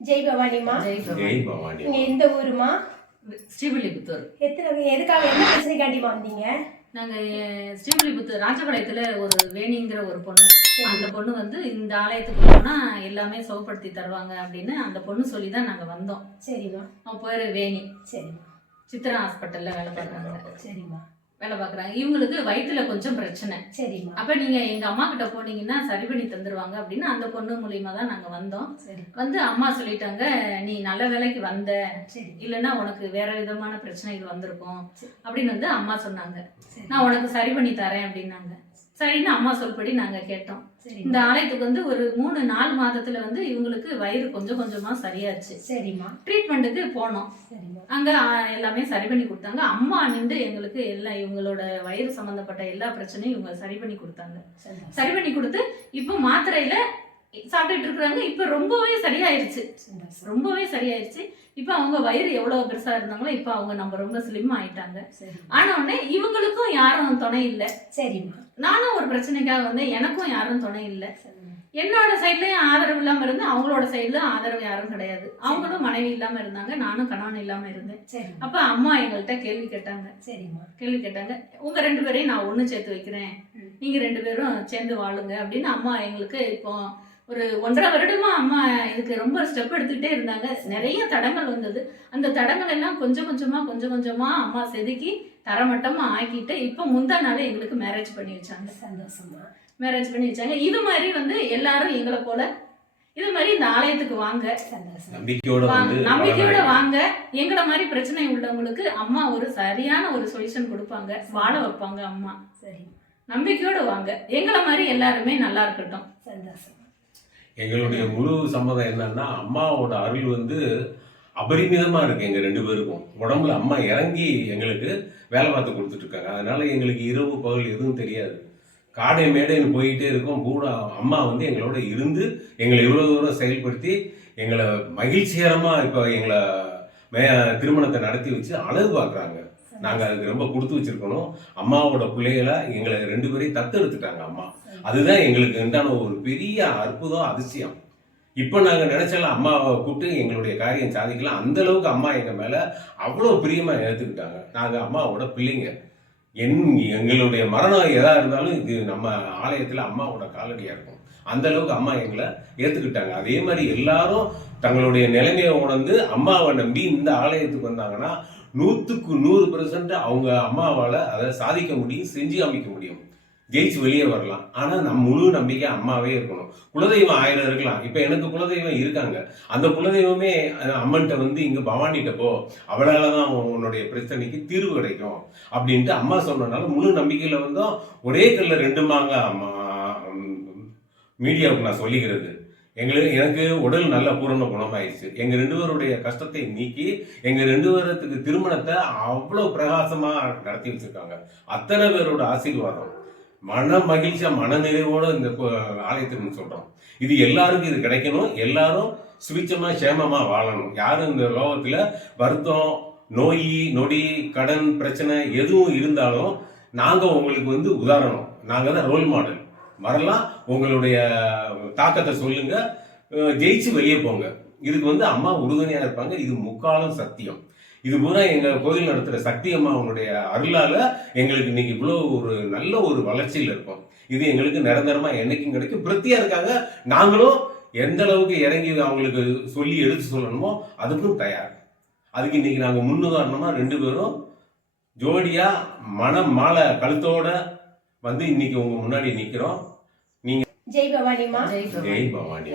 ஜெய் பவானிமா. ஜெய் பவானி. நீங்க எந்த ஊருமா? ஸ்ரீவில்லிபுத்தூர். எதுக்காக என்ன பிரச்சனைக்காண்டிமா வந்தீங்க? நாங்க ஸ்ரீவில்லிபுத்தூர் ராஜபாளையத்துல ஒரு வேணிங்கிற ஒரு பொண்ணு, அந்த பொண்ணு வந்து இந்த ஆலயத்துக்கு போனா எல்லாமே சுகப்படுத்தி தருவாங்க அப்படின்னு அந்த பொண்ணு சொல்லி தான் நாங்க வந்தோம். சரிம்மா. அவன் பேரு வேணி. சரிம்மா. சித்ரா ஹாஸ்பிட்டல்ல வேலை பார்க்குறாங்க. சரிம்மா. வேலை பார்க்குறாங்க. இவங்களுக்கு வயிற்றுல கொஞ்சம் பிரச்சனை. சரிம்மா. அப்ப நீங்க எங்க அம்மா கிட்ட போனீங்கன்னா சரி பண்ணி தந்துருவாங்க அப்படின்னு அந்த பொண்ணு மூலியமா தான் நாங்க வந்தோம். சரி. வந்து அம்மா சொல்லிட்டாங்க, நீ நல்ல வேலைக்கு வந்த, சரி, இல்லைன்னா உனக்கு வேற விதமான பிரச்சனைகள் வந்திருக்கும் அப்படின்னு வந்து அம்மா சொன்னாங்க. சரி. நான் உனக்கு சரி பண்ணி தரேன் அப்படின்னாங்க. சரின்னு அம்மா சொல்படி நாங்க கேட்டோம். சரி. இந்த ஆலயத்துக்கு வந்து ஒரு 3-4 மாதத்துல வந்து இவங்களுக்கு வயிறு கொஞ்சம் கொஞ்சமா சரியாச்சு. சரிம்மா. ட்ரீட்மெண்ட்டுக்கு போனோம். சரிம்மா. அங்க எல்லாமே சரி பண்ணி கொடுத்தாங்க. அம்மா நின்று எங்களுக்கு எல்லாம் இவங்களோட வயிறு சம்பந்தப்பட்ட எல்லா பிரச்சனையும் இவங்க சரி பண்ணி கொடுத்தாங்க. சரி பண்ணி கொடுத்து இப்போ மாத்திரையில சாப்பிட்டுட்டு இருக்கிறாங்க. இப்ப ரொம்பவே சரியாயிருச்சு. ரொம்பவே சரியாயிருச்சு. இப்ப அவங்க வயிறு எவ்வளவு பெருசா இருந்தாங்களோ இப்ப அவங்க நம்ம ரொம்ப ஸ்லிம் ஆயிட்டாங்க. ஆன உடனே இவங்களுக்கும் யாரும் துணை இல்லை. சரிம்மா. நானும் ஒரு பிரச்சனைக்காக வந்தேன், எனக்கும் யாரும் துணை இல்லை. என்னோட சைட்லயும் ஆதரவு இல்லாம இருந்து அவங்களோட சைட்ல ஆதரவு யாரும் கிடையாது. அவங்களும் மனைவி இல்லாம இருந்தாங்க, நானும் கணவன் இல்லாம இருந்தேன். அப்ப அம்மா எங்கள்கிட்ட கேள்வி கேட்டாங்க. சரிம்மா. கேள்வி கேட்டாங்க, உங்க 2 பேரையும் நான் ஒண்ணு சேர்த்து வைக்கிறேன், நீங்க 2 பேரும் சேர்ந்து வாழுங்க அப்படின்னு அம்மா எங்களுக்கு இப்போ ஒரு 1.5 வருடமா அம்மா இதுக்கு ரொம்ப ஸ்டெப் எடுத்துக்கிட்டே இருந்தாங்க. நிறைய தடங்கள் வந்தது. அந்த தடங்கள் எல்லாம் கொஞ்சம் கொஞ்சமா அம்மா செதுக்கி தரமட்டமா ஆக்கிட்டு இப்ப முந்தா நாளே எங்களுக்கு மேரேஜ் பண்ணி வச்சாங்க. சந்தோஷமா மேரேஜ் பண்ணி வச்சாங்க. இது மாதிரி வந்து எல்லாரும் எங்களை போல இது மாதிரி இந்த ஆலயத்துக்கு வாங்க, நம்பிக்கையோட வாங்க. எங்களை மாதிரி பிரச்சனை உள்ளவங்களுக்கு அம்மா ஒரு சரியான ஒரு சொல்யூஷன் கொடுப்பாங்க, வாழ வைப்பாங்க அம்மா. சரி. நம்பிக்கையோட வாங்க, எங்களை மாதிரி எல்லாருமே நல்லா இருக்கட்டும். சந்தோஷம். எங்களுடைய முழு சம்மதம் என்னன்னா, அம்மாவோட அருள் வந்து அபரிமிதமா இருக்கு. எங்க 2 பேருக்கும் உடம்புல அம்மா இறங்கி எங்களுக்கு வேலை பார்த்து கொடுத்துட்டு இருக்காங்க. அதனால எங்களுக்கு இரவு பகல் எதுவும் தெரியாது. காடை மேடைன்னு போயிட்டே இருக்கோம். கூட அம்மா வந்து எங்களோட இருந்து எங்களை இவ்வளவு தூரம் செயல்படுத்தி எங்களை மகிழ்ச்சிகரமா இப்ப எங்களை திருமணத்தை நடத்தி வச்சு அழகு பார்க்குறாங்க. நாங்க அதுக்கு ரொம்ப கொடுத்து வச்சிருக்கணும். அம்மாவோட பிள்ளைகளை எங்களை 2 பேரையும் தத்தெடுத்துட்டாங்க அம்மா. அதுதான் எங்களுக்கு உண்டான ஒரு பெரிய அற்புதம், அதிசயம். இப்ப நாங்க நினைச்சாலும் அம்மாவை கூப்பிட்டு எங்களுடைய காரியம் சாதிக்கலாம். அந்த அளவுக்கு அம்மா எங்க மேல அவ்வளவு பிரியமா ஏத்துக்கிட்டாங்க. நாங்க அம்மாவோட பிள்ளைங்க. எங்களுடைய மரணம் எதா இருந்தாலும் இது நம்ம ஆலயத்துல அம்மாவோட காலடியா இருக்கும். அந்த அளவுக்கு அம்மா எங்களை ஏத்துக்கிட்டாங்க. அதே மாதிரி எல்லாரும் தங்களுடைய நிலைமையை உணர்ந்து அம்மாவை நம்பி இந்த ஆலயத்துக்கு வந்தாங்கன்னா 100% அவங்க அம்மாவால அதை சாதிக்க முடியும், செஞ்சு காமிக்க முடியும், ஜெயிச்சு வெளியே வரலாம். ஆனா நம்ம முழு நம்பிக்கை அம்மாவே இருக்கணும். குலதெய்வம் 1000 இருக்கலாம். இப்ப எனக்கு குலதெய்வம் இருக்காங்க. அந்த குலதெய்வமே அம்மன்கிட்ட வந்து இங்க பவானிட்ட போ, அவளாலதான் உன்னுடைய பிரச்சனைக்கு தீர்வு கிடைக்கும் அப்படின்ட்டு அம்மா சொன்னனால முழு நம்பிக்கையில வந்தோம். ஒரே கல்ல 2 மாங்க அம்மா மீடியாவுக்கு நான் சொல்லிக்கிறது. எனக்கு உடல் நல்ல பூரண குணமாயிடுச்சு. எங்க 2 பேருடைய கஷ்டத்தை நீக்கி எங்க 2 பேருக்கு திருமணத்தை அவ்வளவு பிரகாசமா நடத்தி வச்சிருக்காங்க. அத்தனை பேரோட ஆசீர்வாதம், மன மகிழ்ச்சியா மன நிறைவோட இந்த ஆலயத்துக்கு சொல்றோம். இது எல்லாருக்கும் இது கிடைக்கணும். எல்லாரும் சுவிச்சமா சேமமா வாழணும். யாரும் இந்த லோகத்துல வருத்தம், நோய் நொடி, கடன் பிரச்சனை எதுவும் இருந்தாலும் நாங்க உங்களுக்கு வந்து உதாரணம். நாங்க தான் ரோல் மாடல். வரலாம், உங்களுடைய தாக்கத்தை சொல்லுங்க, ஜெயிச்சு வெளியே போங்க. இதுக்கு வந்து அம்மா உறுதுணையா இருப்பாங்க. இது முக்காலும் சத்தியம். இது பூரா எங்க கோயில் நடத்துற சக்தி அம்மா அவங்களுடைய அருளால எங்களுக்கு இன்னைக்கு இவ்வளவு ஒரு நல்ல ஒரு வளர்ச்சியில் இருக்கும். இது எங்களுக்கு நிரந்தரமா என்னைக்கும் கிடைக்கும். பிரத்தியா இருக்காங்க. நாங்களும் எந்த அளவுக்கு இறங்கி அவங்களுக்கு சொல்லி எடுத்து சொல்லணுமோ அதுக்கும் தயார். அதுக்கு இன்னைக்கு நாங்க முன்னுதாரணமா 2 பேரும் ஜோடியா மனம் மாலை கழுத்தோட வந்து இன்னைக்கு உங்க முன்னாடி நிக்கிறோம். நீங்க ஜெய் பவானிமா. ஜெய் பவானி.